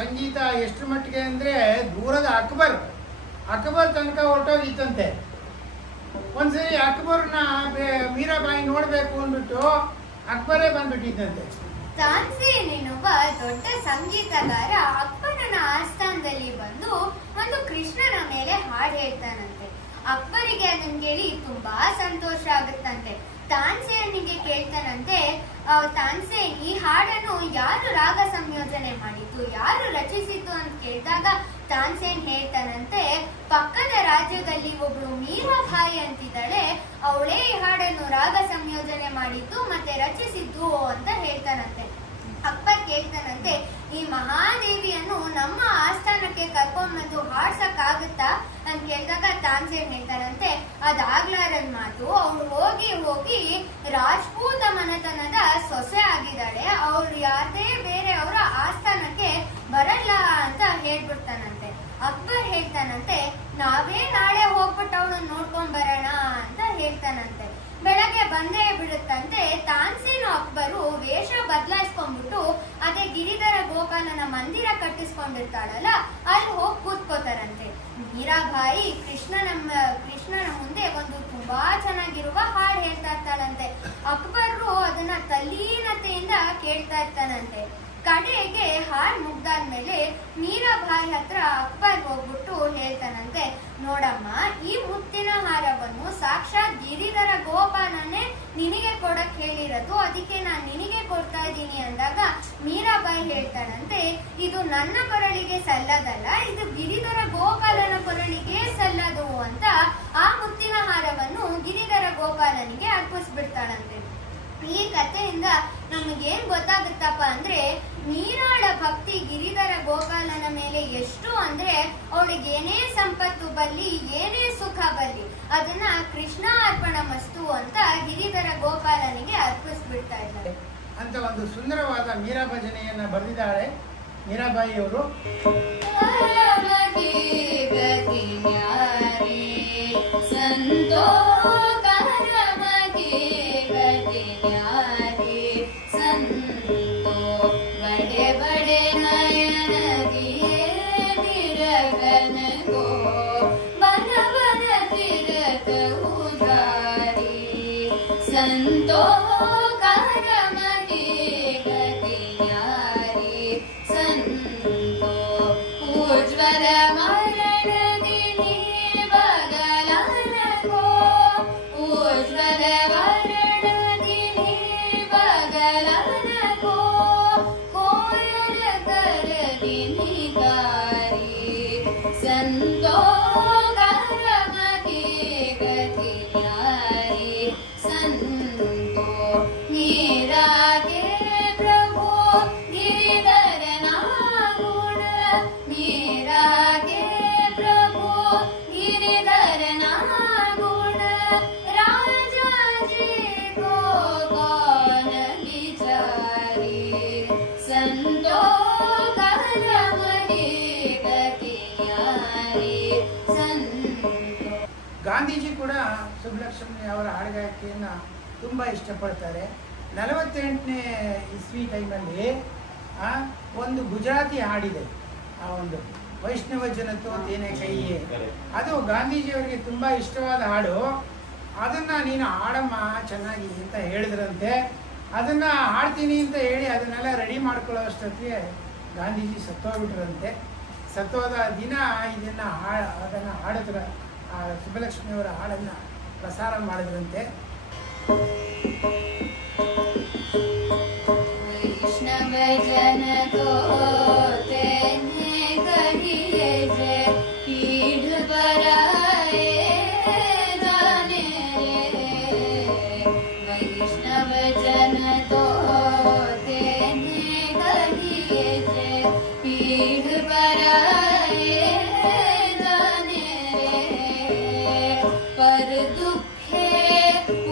ಸಂಗೀತ ಎಷ್ಟು ಮಟ್ಟಿಗೆ ಅಂದರೆ ದೂರದ ಅಕ್ಬರ್ ತನಕ ಹೊರಟೋಗಿತ್ತಂತೆ. ಒಂದ್ಸರಿ ಅಕ್ಬರ್ನ ಮೀರಾಬಾಯಿ ನೋಡಬೇಕು ಅಂದ್ಬಿಟ್ಟು ಅಕ್ಬರೇ ಬಂದ್ಬಿಟ್ಟಿದ್ದಂತೆ. ತಾನ್ಸೇನೊಬ್ಬ ದೊಡ್ಡ ಸಂಗೀತಗಾರ ಅಕ್ಬರನ ಆಸ್ಥಾನದಲ್ಲಿ ಬಂದು ಒಂದು ಕೃಷ್ಣನ ಮೇಲೆ ಹಾಡು ಹೇಳ್ತಾನಂತೆ. ಅಕ್ಬರಿಗೆ ಅದನ್ನ ಕೇಳಿ ತುಂಬಾ ಸಂತೋಷ ಆಗುತ್ತಂತೆ. ತಾನ್ಸೇನಿಗೆ ಕೇಳ್ತಾನಂತೆ, ತಾನ್ಸೇನ್, ಈ ಹಾಡನ್ನು ಯಾರು ರಾಗ ಸಂಯೋಜನೆ ಮಾಡಿದ್ದು, ಯಾರು ರಚಿಸಿದ್ದು ಅಂತ ಕೇಳಿದಾಗ ತಾನ್ಸೇನ್ ಹೇಳ್ತಾನಂತೆ, ಪಕ್ಕದ ರಾಜ್ಯದಲ್ಲಿ ಒಬ್ಳು ಮೀರಾಬಾಯಿ ಅಂತಿದ್ದಾಳೆ, ಅವಳೇ ಈ ಹಾಡನ್ನು ರಾಗ ಸಂಯೋಜನೆ ಮಾಡಿದ್ದು ಮತ್ತೆ ರಚಿಸಿದ್ದು ಅಂತ ಹೇಳ್ತಾನಂತೆ. ಅಕ್ಬರ್ ಕೇಳ್ತಾನಂತೆ, ಈ ಮಹಾದೇವಿಯನ್ನು ನಮ್ಮ ಆಸ್ಥಾನಕ್ಕೆ ಕರ್ಕೊಂಡ್ಬಂದು ಹಾಡ್ಸಕ್ಕಾಗುತ್ತಾ ಅಂತ ಕೇಳಿದಾಗ ತಾನ್ಸೇನ್ ಹೇಳ್ತಾನಂತೆ, ಅದಾಗ್ಲಾರನ್ ಮಾತು, ಅವಳು ಹೋಗಿ ರಾಜ್ಪೂತ ಮನೆತನದ ಸೊಸೆ ಆಗಿದ್ದಾಳೆ, ಅವಳು ಯಾರದೇ ಬೇರೆ ಅವರ ಆಸ್ಥಾನಕ್ಕೆ ಬರಲ್ಲ ಅಂತ ಹೇಳ್ಬಿಡ್ತಾನಂತೆ. ಅಕ್ಬರ್ ಹೇಳ್ತಾನಂತೆ, ನಾವೇ ನಾಳೆ ಹೋಗ್ಬಿಟ್ಟು ಅವಳನ್ನ ನೋಡ್ಕೊಂಡ್ ಬರೋಣ ಅಂತ ಹೇಳ್ತಾನಂತೆ. ಬೆಳಗ್ಗೆ ಬಂದೇ ಬಿಡುತ್ತಂತೆ. ತಾನ್ಸೇನು ಅಕ್ಬರು ವೇಷ ಬದಲಾಯಿಸ್ಕೊಂಡ್ಬಿಟ್ಟು ಅದೇ ಗಿರಿಧರ ಗೋಪಾಲನ ಮಂದಿರ ಕಟ್ಟಿಸ್ಕೊಂಡಿರ್ತಾಳಲ್ಲ, ಅಲ್ಲಿ ಹೋಗಿ ಕೂತ್ಕೋತಾರಂತೆ. ಮೀರಾಬಾಯಿ ಕೃಷ್ಣನ ಮುಂದೆ ಒಂದು ತುಂಬಾ ಚೆನ್ನಾಗಿರುವ ಹಾಡು ಹೇಳ್ತಾ ಇರ್ತಾಳಂತೆ. ಅಕ್ಬರು ಅದನ್ನ ತಲ್ಲೀನತೆಯಿಂದ ಕೇಳ್ತಾ ಇರ್ತಾನಂತೆ. ಕಡೆಗೆ ಹಾಡು ಮುಗ್ದಾದ್ಮೇಲೆ ಮೀರಾಬಾಯಿ ಹತ್ರ ಅಕ್ಬರ್ ಹೋಗ್ಬಿಟ್ಟು ಹೇಳ್ತಾನಂತೆ, ನೋಡಮ್ಮ, ಈ ಮುತ್ತಿನ ಹಾರವನ್ನು ಸಾಕ್ಷಾತ್ ಗಿರಿಧರ ಗೋಪಾಲನೇ ನಿನಗೆ ಕೊಡಕ್ ಹೇಳಿರೋದು, ಅದಕ್ಕೆ ನಾನು ನಿನಗೆ ಕೊಡ್ತಾ ಇದ್ದೀನಿ ಅಂದಾಗ ಮೀರಾಬಾಯಿ ಹೇಳ್ತಾನಂತೆ, ಇದು ನನ್ನ ಕೊರಳಿಗೆ ಸಲ್ಲದಲ್ಲ, ಇದು ಗಿರಿಧರ ಗೋಪಾಲನ ಕೊರಳಿಗೆ ಸಲ್ಲದು ಅಂತ ಆ ಮುತ್ತಿನ ಹಾರವನ್ನು ಗಿರಿಧರ ಗೋಪಾಲನಿಗೆ ಅರ್ಪಿಸ್ಬಿಡ್ತಾಳಂತೆ. ಈ ಕಥೆಯಿಂದ ನಮಗೇನ್ ಗೊತ್ತಾಗುತ್ತಪ್ಪ ಅಂದ್ರೆ, ಮೀರಾಳ ಭಕ್ತಿ ಗಿರಿಧರ ಗೋಪಾಲನ ಮೇಲೆ ಎಷ್ಟು ಅಂದ್ರೆ, ಅವಳಿಗೆ ಏನೇ ಸಂಪತ್ತು ಬರಲಿ, ಏನೇ ಸುಖ ಬರಲಿ, ಅದನ್ನ ಕೃಷ್ಣ ಅರ್ಪಣ ಮಸ್ತು ಅಂತ ಗಿರಿಧರ ಗೋಪಾಲನಿಗೆ ಅರ್ಪಿಸ್ಬಿಡ್ತಾ ಇದ್ದಾರೆ ಅಂತ ಒಂದು ಸುಂದರವಾದ ಮೀರಾ ಭಜನೆಯನ್ನ ಬರೆದಿದ್ದಾಳೆ ಮೀರಾಬಾಯಿಯವರು. ಸಂತೋ बड़े बड़े नयन दिए तिरगन को, बन बन तिरक उधारी, संतो करम की गति न्यारी, संतो उज्ज्वल मरण दिनी बगलन को, उज्ज्वल मरण दिनी बगलन को, कोयल कर दिनी गारी, संतो करम की गति न्यारी, संतो मीरा के प्रभु गिरिधर नागुण, मीरा के प्रभु गिरिधर नागुण, राजा जी को कौन विचारी, संतो करम की गति न्यारी, संतो. ಗಾಂಧೀಜಿ ಕೂಡ ಸುಬ್ಬಲಕ್ಷ್ಮಿ ಅವರ ಹಾಡುಗಾರಿಕೆಯನ್ನ ತುಂಬಾ ಇಷ್ಟಪಡ್ತಾರೆ. 48ನೇ ಇಸ್ವಿ ಟೈಮಲ್ಲಿ ಒಂದು ಗುಜರಾತಿ ಹಾಡಿದೆ, ಆ ಒಂದು ವೈಷ್ಣವ ಜನತೋ ತೇನೆ ಕೈಯೇ, ಅದು ಗಾಂಧೀಜಿಯವರಿಗೆ ತುಂಬಾ ಇಷ್ಟವಾದ ಹಾಡು. ಅದನ್ನ ನೀನು ಹಾಡಮ್ಮ ಚೆನ್ನಾಗಿ ಅಂತ ಹೇಳಿದ್ರಂತೆ. ಅದನ್ನ ಹಾಡ್ತೀನಿ ಅಂತ ಹೇಳಿ ಅದನ್ನೆಲ್ಲ ರೆಡಿ ಮಾಡ್ಕೊಳ್ಳೋ ಅಷ್ಟೊತ್ತಿಗೆ ಗಾಂಧೀಜಿ ಸತ್ತೋಗ್ಬಿಟ್ರಂತೆ. ಸತ್ತೋದ ದಿನ ಅದನ್ನು ಹಾಡಿದ್ರ, ಸುಬ್ಬಲಕ್ಷ್ಮಿಯವರ ಹಾಡನ್ನು ಪ್ರಸಾರ ಮಾಡಿದ್ರಂತೆ. वैष्णव जन तो तेने कहिए जे, पीढ़ बराए जाने रे, वैष्णव जन तो तेने कहिए जे, पीढ़ बराए जाने रे, पर दुखे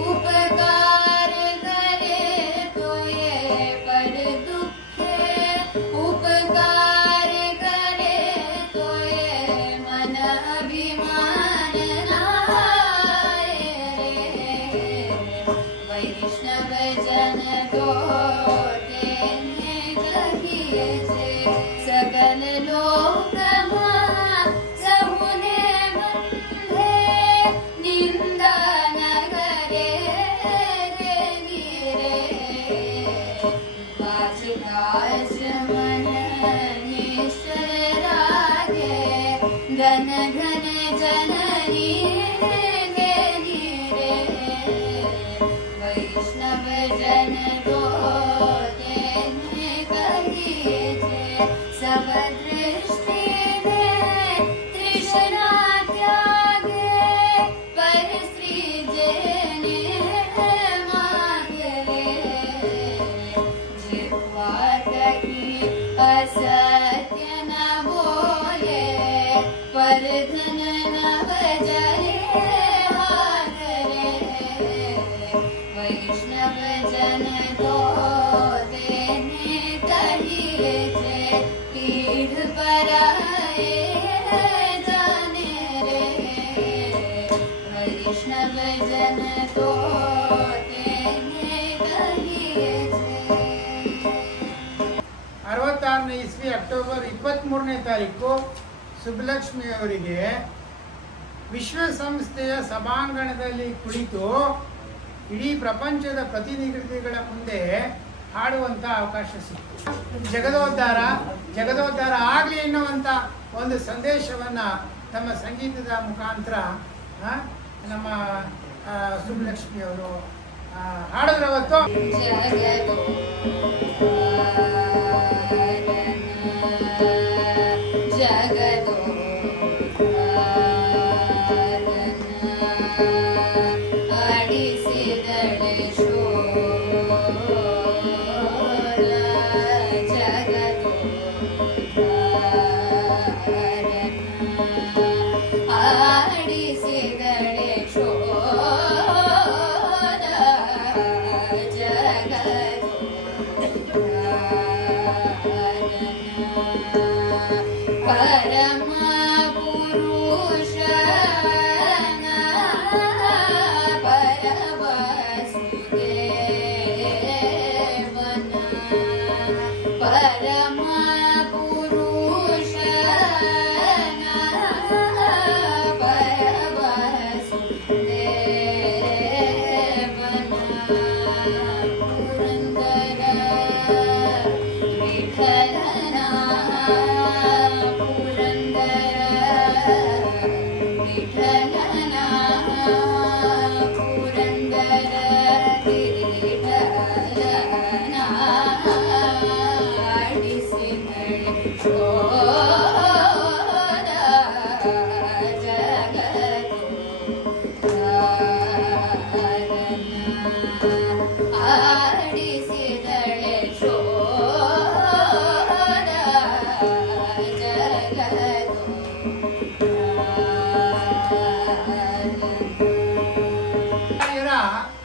उपकार करे तो ये, पर दुखे उपकार करे तो ये, मन अभिमान नाए रे, वैष्णव जन तो तेने कहिए जे, सकल घन जननी रे वैष्णव जन तो कहिए सब दृष्टि में तृष्णा त्यागे पर श्री जने मांगे जिह्वा तकी असत्य न बोले पर धन न बजरे हारे वैष्णव जन तो देने कहिए पीढ़ पर आए जाने रे वैष्णव जन तो देने कहिए 66ನೇ ಇಸ್ವಿ ಅಕ್ಟೋಬರ್ 23ನೇ ತಾರೀಕು ಸುಬ್ಬಲಕ್ಷ್ಮಿಯವರಿಗೆ ವಿಶ್ವಸಂಸ್ಥೆಯ ಸಭಾಂಗಣದಲ್ಲಿ ಕುಳಿತು ಇಡೀ ಪ್ರಪಂಚದ ಪ್ರತಿನಿಧಿಗಳ ಮುಂದೆ ಹಾಡುವಂಥ ಅವಕಾಶ ಸಿಕ್ತು. ಜಗದೋದ್ಧಾರ ಆಗಲಿ ಎನ್ನುವಂಥ ಒಂದು ಸಂದೇಶವನ್ನು ತಮ್ಮ ಸಂಗೀತದ ಮುಖಾಂತರ ನಮ್ಮ ಸುಬ್ಬಲಕ್ಷ್ಮಿಯವರು ಹಾಡಿದ್ರವತ್ತು.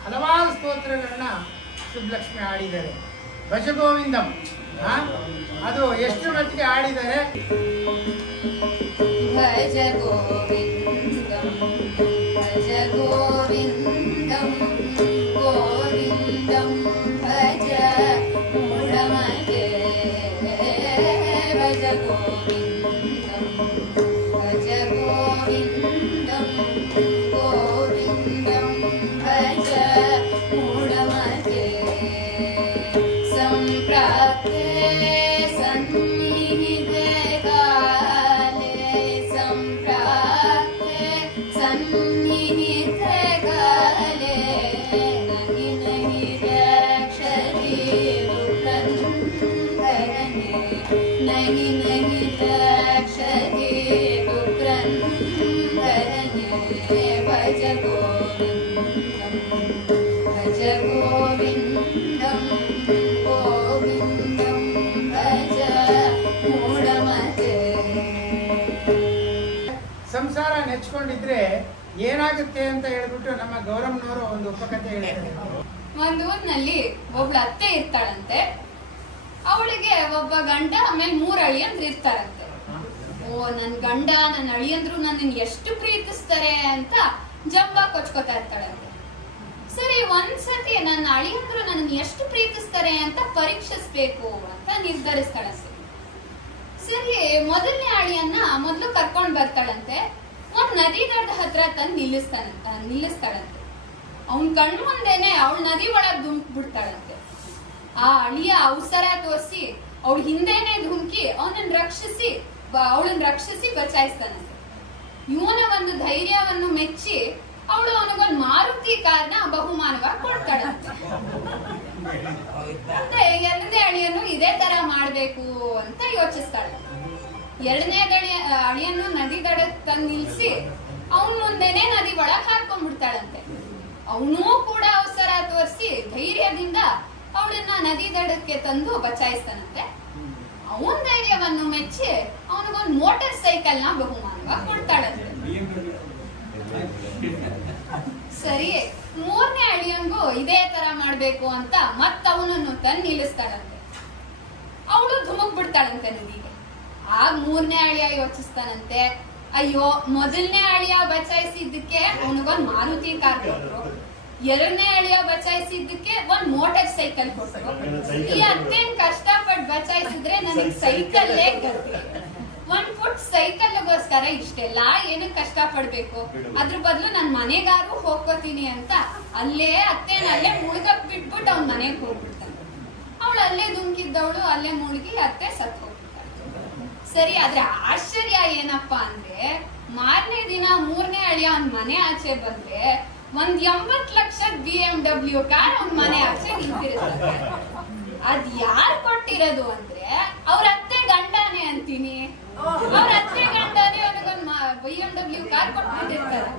ಹಲವಾರು ಸ್ತೋತ್ರಗಳನ್ನ ಸುಬ್ಬಲಕ್ಷ್ಮಿ ಹಾಡಿದ್ದಾರೆ. ಭಜಗೋವಿಂದಂ ಅದು ಎಷ್ಟು ಮಟ್ಟಿಗೆ ಹಾಡಿದ್ದಾರೆ? ಭಜ ಗೋವಿಂದಂ ಭಜ ಗೋವಿಂದಂ ಗೋವಿಂದಂ ಭಜ ಮೂಢಮತೆ ಭಜ ಗೋವಿಂದಂ ಭಜ ಗೋವಿಂದಂ ಗೋವಿಂದಂ ಭಜ ಮೂಢಮತೆ ಸಂಪ್ರಾಪ್ತೆ ಸನ್ನಿಹಿತೆ ಕಾಲೇ ಸಂಪ್ರಾಪ್ತೆ ಸನ್ನಿಹಿತೆ ಕಾಲೇ ನಹಿ ನಹಿ ರಕ್ಷತಿ ದುಃಖಂಧರನೆ ನಹಿ ನಹಿ ರಕ್ಷತಿ ದುಃಖಂಧರನೆ ಭಜ ಗೋವಿಂದಂ ಭಜ ಗೋವಿಂದಂ ಗೋವಿಂದಂ ಭಜ ಮೂಢಮತೆ. ಸಂಸಾರ ನೆಚ್ಕೊಂಡಿದ್ರೆ ಏನಾಗುತ್ತೆ ಅಂತ ಹೇಳ್ಬಿಟ್ಟು ನಮ್ಮ ಗೌರಮ್ಮನವರು ಒಂದು ಉಪಕಥೆ ಹೇಳಿದ್ದಾರೆ. ಒಂದ್ ಊರಿನಲ್ಲಿ ಒಬ್ಳು ಅತ್ತೆ ಇರ್ತಾಳಂತೆ. ಅವಳಿಗೆ ಒಬ್ಬ ಗಂಡ ಆಮೇಲೆ 3 ಅಳಿಯಂದ್ರು ಇರ್ತಾರಂತೆ. ಓ ನನ್ ಗಂಡ ನನ್ನ ಅಳಿಯಂದ್ರು ನನ್ನ ಎಷ್ಟು ಪ್ರೀತಿಸ್ತಾರೆ ಅಂತ ಜಂಬ ಕೊಚ್ಕೋತಾ ಇರ್ತಾಳಂತೆ. ಸರಿ ಒಂದ್ಸತಿ ನನ್ನ ಅಳಿಯಂದ್ರು ನನ್ನ ಎಷ್ಟು ಪ್ರೀತಿಸ್ತಾರೆ ಅಂತ ಪರೀಕ್ಷಿಸ್ಬೇಕು ಅಂತ ನಿರ್ಧರಿಸ್ತಾಳಂತೆ. ಸರಿ ಮೊದಲನೇ ಅಳಿಯನ್ನ ಮೊದ್ಲು ಕರ್ಕೊಂಡ್ ಬರ್ತಾಳಂತೆ. ಒಂದ್ ನದಿ ದಡದ ಹತ್ರ ತಂದು ನಿಲ್ಲಿಸ್ತಾಳಂತೆ. ಅವನ್ ಕಣ್ ಮುಂದೆನೆ ಅವಳ ನದಿ ಒಳಗ್ ಧುಮುಕ್ ಬಿಡ್ತಾಳಂತೆ. ಆ ಅಳಿಯ ಅವಸರ ತೋರಿಸಿ ಅವಳ ಹಿಂದೆನೆ ಧುಮುಕಿ ಅವಳನ್ನ ರಕ್ಷಿಸಿ ಬಚಾಯಿಸ್ತಾನಂತೆ. ಇವನ ಒಂದು ಧೈರ್ಯವನ್ನು ಮೆಚ್ಚಿ ಅವಳು ಅವನಿಗೊಂದು ಮಾರುತಿ ಕಾರ್ನ ಬಹುಮಾನವಾಗಿ ಕೊಡ್ತಾಳಂತೆ. ಮತ್ತೆ ಎರಡನೇ ಅಳಿಯನ್ನು ಇದೇ ತರ ಮಾಡ್ಬೇಕು ಅಂತ ಯೋಚಿಸ್ತಾಳೆ. ಎರಡನೇ ಅಳಿಯನ್ನು ನದಿ ದಡ ತಂದು ನಿಲ್ಸಿ ಅವನ ಮುಂದೆನೆ ನದಿ ಒಳಗ್ ಹಾರ್ಕೊಂಡ್ಬಿಡ್ತಾಳಂತೆ. ಅವನೂ ಕೂಡ ಅವಸರ ತೋರಿಸಿ ಧೈರ್ಯದಿಂದ ಅವಳನ್ನ ನದಿ ದಡಕ್ಕೆ ತಂದು ಬಚಾಯಿಸ್ತಾನಂತೆ. ಅವನ್ ಧೈರ್ಯವನ್ನು ಮೆಚ್ಚಿ ಅವನಿಗೊಂದು ಮೋಟಾರ್ ಸೈಕಲ್ ನ ಬಹುಮಾನವಾಗಿ ಕೊಡ್ತಾಳಂತೆ. ಸರಿ, ಮೂರನೇ ಅಳಿಯಂಗೂ ಇದೇ ತರ ಮಾಡ್ಬೇಕು ಅಂತ ಅವನನ್ನು ತಂದು ನಿಲ್ಲಿಸ್ತಾಳಂತೆ. ಅವಳು ಧುಮುಕ್ ಬಿಡ್ತಾಳಂತೆ ನದಿಗೆ. ಆಗ ಮೂರನೇ ಅಳಿಯ ಯೋಚಿಸ್ತಾನಂತೆ, ಅಯ್ಯೋ ಮೊದಲನೇ ಅಳಿಯ ಬಚಾಯಿಸಿದ್ದಕ್ಕೆ ಅವನಿಗೊಂದು ಮಾರುತಿ ಕಾರ್ ಕೊಟ್ರು, ಎರಡನೇ ಅಳಿಯ ಬಚಾಯಿಸಿದ್ದಕ್ಕೆ ಒಂದ್ ಮೋಟಾರ್ ಸೈಕಲ್ ಕೊಟ್ರು, ಈ ಅತ್ತೇನ್ ಕಷ್ಟಪಟ್ಟು ಬಚಾಯಿಸಿದ್ರೆ ನನಗ್ ಸೈಕಲ್ಲೇ ಗತಿ. 1 ಫುಟ್ ಸೈಕಲ್ಗೋಸ್ಕರ ಇಷ್ಟೆಲ್ಲ ಏನಕ್ಕೆ ಕಷ್ಟ ಪಡ್ಬೇಕು, ಅದ್ರ ಬದಲು ನನ್ ಮನೆಗಾರು ಹೋಗ್ಕೋತೀನಿ ಅಂತ ಅಲ್ಲೇ ಮುಳುಗಕ್ ಬಿಟ್ಬಿಟ್ಟು ಅವ್ನ ಮನೆಗ್ ಹೋಗ್ಬಿಡ್ತಾನೆ. ಅವಳು ಅಲ್ಲೇ ದುಂಕಿದ್ದವಳು ಅಲ್ಲೇ ಮುಳುಗಿ ಅತ್ತೆ ಸತ್ ಹೋಗ್ಬಿಡ್ತಾಳೆ. ಸರಿ, ಆದ್ರೆ ಆಶ್ಚರ್ಯ ಏನಪ್ಪಾ ಅಂದ್ರೆ ಮಾರನೇ ದಿನ ಮೂರನೇ ಅಳಿಯ ಅವ್ನ ಮನೆ ಆಚೆ ಬಂದ್ರೆ ಒಂದ್ 80 ಲಕ್ಷದ BMW ಕಾರ್ ಅವ್ನ ಮನೆ ಆಚೆ ನಿಂತಿರುತ್ತೆ. ಅದ್ ಯಾರ್ ಕೊಟ್ಟಿರೋದು ಅಂದ್ರೆ ಅವ್ರ ಅತ್ತೆ ಗಂಡನೇ ಅಂತೀನಿ. ಅವ್ರ ಅತ್ತೆ ಗಂಡನೇ ಅವನಿಗೊಂದು BMW ಕಾರ್ ಕೊಟ್ಬಿಟ್ಟಿರ್ತಾರೆ.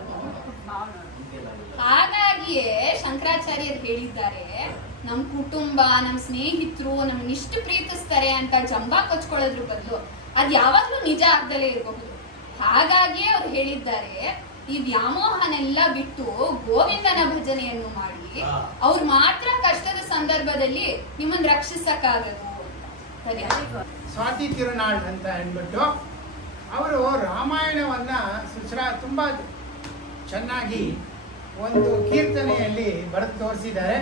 ಹಾಗಾಗಿಯೇ ಶಂಕರಾಚಾರ್ಯರು ಹೇಳಿದ್ದಾರೆ, ನಮ್ ಕುಟುಂಬ, ನಮ್ ಸ್ನೇಹಿತರು ನಮ್ನ ಇಷ್ಟು ಪ್ರೀತಿಸ್ತಾರೆ ಅಂತ ಜಂಬ ಕೊಚ್ಕೊಳ್ಳೋದ್ರ ಬದಲು ಅದ್ ಯಾವಾಗ್ಲೂ ನಿಜ ಆಗ್ದಲೇ ಇರಬಹುದು. ಹಾಗಾಗಿಯೇ ಅವ್ರು ಹೇಳಿದ್ದಾರೆ, ಈ ವ್ಯಾಮೋಹನೆಲ್ಲ ಬಿಟ್ಟು ಗೋವಿಂದನ ಭಜನೆಯನ್ನು ಮಾಡಿ ಅವ್ರು ಮಾತ್ರ ಕಷ್ಟದ ಸಂದರ್ಭದಲ್ಲಿ ನಿಮ್ಮನ್ನ ರಕ್ಷಿಸಕ್ಕಾಗದು. ಸ್ವಾತಿ ತಿರುನಾಳ್ ಅಂತ ಅಂದ್ಬಿಟ್ಟು ಅವರು ರಾಮಾಯಣವನ್ನ ತುಂಬಾ ಚೆನ್ನಾಗಿ ಒಂದು ಕೀರ್ತನೆಯಲ್ಲಿ ಬರೆದು ತೋರಿಸಿದ್ದಾರೆ.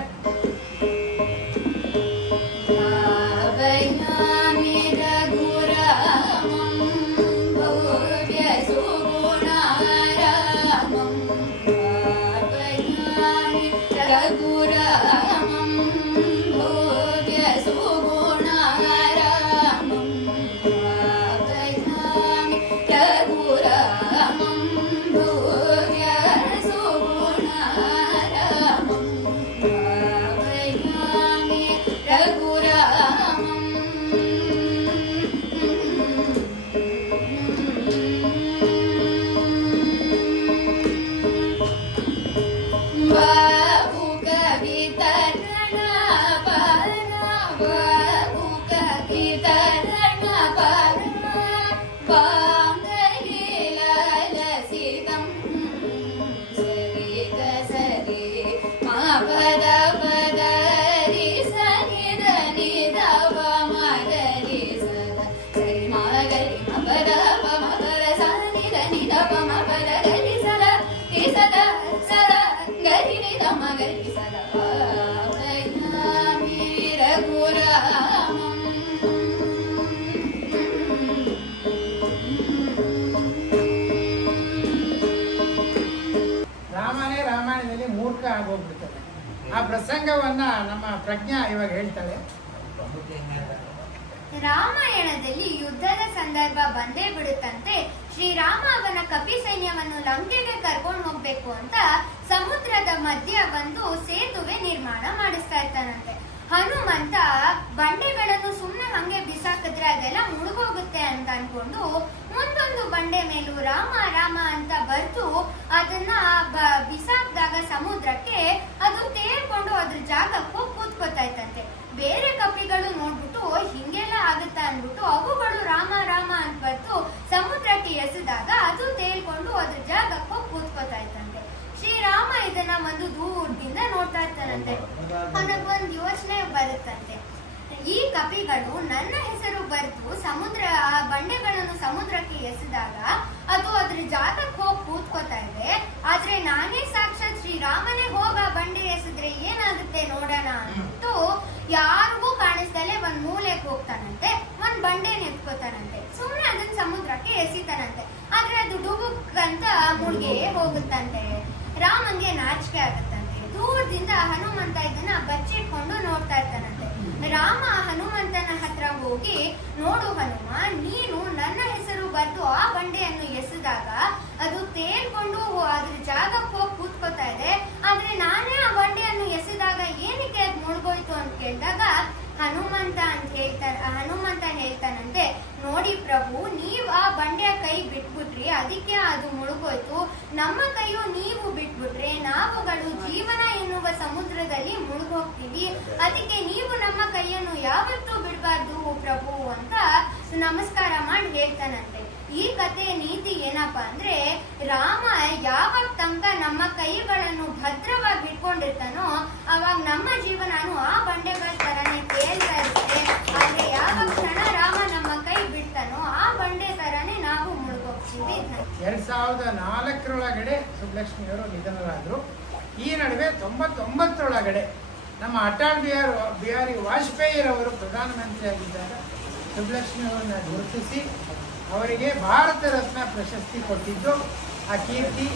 ರಾಮನೇ ರಾಮಾಯಣದಲ್ಲಿ ಮೂರ್ಖ ಆಗೋಗ್ಬಿಡ್ತಾರೆ. ಆ ಪ್ರಸಂಗವನ್ನ ನಮ್ಮ ಪ್ರಜ್ಞಾ ಇವಾಗ ಹೇಳ್ತಾಳೆ. ರಾಮಾಯಣದಲ್ಲಿ ಯುದ್ಧದ ಸಂದರ್ಭ ಬಂದೇ ಬಿಡುತ್ತಂತೆ. ಶ್ರೀರಾಮ ಅವನ ಕಪಿ ಸೈನ್ಯವನ್ನು ಲಂಕೆಗೆ ಕರ್ಕೊಂಡು ಹೋಗ್ಬೇಕು ಅಂತ ಸಮುದ್ರದ ಮಧ್ಯ ಬಂದು ಸೇತುವೆ ನಿರ್ಮಾಣ ಮಾಡಿಸ್ತಾ ಇರ್ತಾನಂತೆ. ಹನುಮಂತ ಬಂಡೆಗಳನ್ನು ಸುಮ್ಮನೆ ಹಂಗೆ ಬಿಸಾಕಿದ್ರೆ ಅದೆಲ್ಲ ಮುಳುಗೋಗುತ್ತೆ ಅಂತ ಅನ್ಕೊಂಡು ಮುಂದೊಂದು ಬಂಡೆ ಮೇಲೂ ರಾಮ ರಾಮ ಅಂತ ಬರ್ದು ಅದನ್ನ ಬಿಸಾಕ್ದಾಗ ಸಮುದ್ರಕ್ಕೆ ಅದು ತೇರ್ಕೊಂಡು ಅದ್ರ ಜಾಗಕ್ಕೆ ಹೋಗಿ ಕೂತ್ಕೋತಾ ಇತ್ತಂತೆ. ಬೇರೆ ಕಪಿಗಳು ನೋಡ್ಬಿಟ್ಟು ಹಿಂಗೆಲ್ಲ ಆಗುತ್ತಾ ಅನ್ಬಿಟ್ಟು ಅವುಗಳು ರಾಮ ರಾಮ ಅಂತ ಬರ್ತು ಸಮುದ್ರಕ್ಕೆ ಎಸೆದಾಗ ಅದು ತೇಲ್ಕೊಂಡು ಅದ್ರ ಜಾಗಕ್ಕೆ ಹೋಗಿ ಕೂತ್ಕೋತಾ ಇತ್ತಂತೆ. ಶ್ರೀರಾಮ ಇದನ್ನ ಒಂದು ದೂರದಿಂದ ನೋಡ್ತಾ ಇರ್ತಾನಂತೆ. ಅವನಿಗೊಂದು ಯೋಚನೆ ಬರುತ್ತಂತೆ, ಈ ಕಪಿಗಳು ನನ್ನ ಹೆಸರು ಬರೆದು ಆ ಬಂಡೆಗಳನ್ನು ಸಮುದ್ರಕ್ಕೆ ಎಸೆದಾಗ ಅದು ಅದ್ರ ಜಾಗಕ್ಕೆ ಹೋಗಿ ಕೂತ್ಕೋತಾ ಇದೆ. ಆದ್ರೆ ನಾನೇ ಸಾಕ್ಷಾತ್ ಶ್ರೀರಾಮನೇ ಹೋಗ ಬಂಡೆ ಎಸೆದ್ರೆ ಏನಾಗುತ್ತೆ ನೋಡೋಣ ಅಂದ್ಬಿಟ್ಟು ಯಾರಿಗೂ ಕಾಣಿಸ್ದಲೆ ಒಂದ್ ಮೂಲೆಗೆ ಹೋಗ್ತಾನಂತೆ. ಒಂದ್ ಬಂಡೆ ಎತ್ಕೋತಾನಂತೆ. ಸುಮ್ನೆ ಅದನ್ನ ಸಮುದ್ರಕ್ಕೆ ಎಸಿತಾನಂತೆ. ಆದ್ರೆ ಅದು ಡುಬುಕ್ ಅಂತ ಮುಳುಗೆ ಹೋಗುತ್ತಂತೆ. ರಾಮಂಗೆ ನಾಚಿಕೆ ಆಗುತ್ತಂತೆ. ದೂರದಿಂದ ಹನುಮಂತ ಇದನ್ನ ಬಚ್ಚಿಟ್ಕೊಂಡು ನೋಡ್ತಾ ಇರ್ತಾನಂತೆ. ರಾಮ ಹನುಮಂತನ ಹತ್ರ ಹೋಗಿ, ನೋಡು ಹನುಮ, ನೀನು ನನ್ನ ಹೆಸರು ಬರೆದು ಆ ಬಂಡೆಯನ್ನು ಎಸೆದಾಗ ಅದು ಹನುಮಂತ ಹೇಳ್ತಾನಂತೆ, ನೋಡಿ ಪ್ರಭು, ನೀವ್ ಆ ಬಂಡೆಯ ಕೈ ಬಿಟ್ಬಿಟ್ರಿ, ಅದಕ್ಕೆ ಅದು ಮುಳುಗೋಯ್ತು. ನಮ್ಮ ಕೈಯು ನೀವು ಬಿಟ್ಬಿಟ್ರೆ ನಾವುಗಳು ಜೀವನ ಎನ್ನುವ ಸಮುದ್ರದಲ್ಲಿ ಮುಳುಗೋಗ್ತೀವಿ. ಅದಕ್ಕೆ ನೀವು ನಮ್ಮ ಕೈಯನ್ನು ಯಾವತ್ತೂ ಬಿಡಬಾರ್ದು ಪ್ರಭು ಅಂತ ನಮಸ್ಕಾರ ಮಾಡಿ ಹೇಳ್ತಾನಂತೆ. ಈ ಕಥೆಯ ನೀತಿ ಏನಪ್ಪಾ ಅಂದ್ರೆ, ರಾಮ ಯಾವಾಗ ತನಕ ನಮ್ಮ ಕೈಗಳನ್ನು ಭದ್ರವಾಗಿ ಬಿಟ್ಕೊಂಡಿರ್ತಾನೋ ಅವಾಗ ನಮ್ಮ ಜೀವನನು ಆ ಬಂಡೆಗಳ ತರನೇ ತೇಲ್ತಾ ಇರುತ್ತೆ. ಆದ್ರೆ ಯಾವಾಗ ಕ್ಷಣ ರಾಮ ನಮ್ಮ ಕೈ ಬಿಡ್ತಾನೋ ಆ ಬಂಡೆ ತರನೇ ನಾವು ಮುಳುಗೋಗ್ತೀವಿ. 2004 ಸುಬ್ಬಲಕ್ಷ್ಮಿಯವರು ನಿಧನರಾದರು. ಈ ನಡುವೆ 99 ನಮ್ಮ ಅಟಲ್ ಬಿಹಾರಿ ವಾಜಪೇಯಿರವರು ಪ್ರಧಾನಮಂತ್ರಿ ಆಗಿದ್ದಾಗ ಸುಬ್ಬಲಕ್ಷ್ಮಿಯವರನ್ನ ಗುರುತಿಸಿ ಅವರಿಗೆ ಭಾರತ ರತ್ನ ಪ್ರಶಸ್ತಿ ಕೊಟ್ಟಿದ್ದು. ಆ ಕೀರ್ತಿ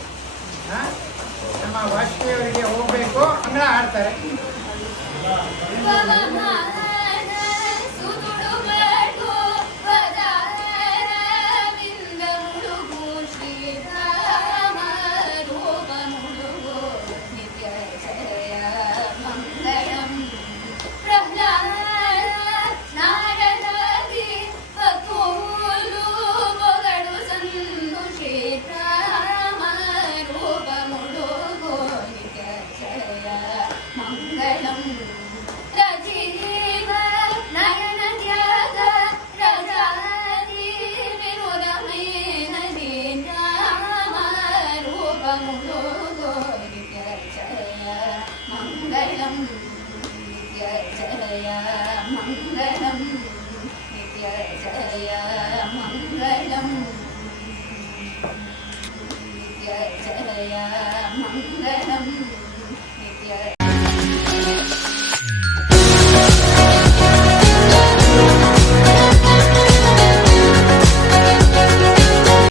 ನಮ್ಮ ವಾಜಪೇಯಿ ಅವರಿಗೆ ಹೋಗ್ಬೇಕು. ಅಂಗಳ ಹಾಡ್ತಾರೆ. ಮಂಗಳಂ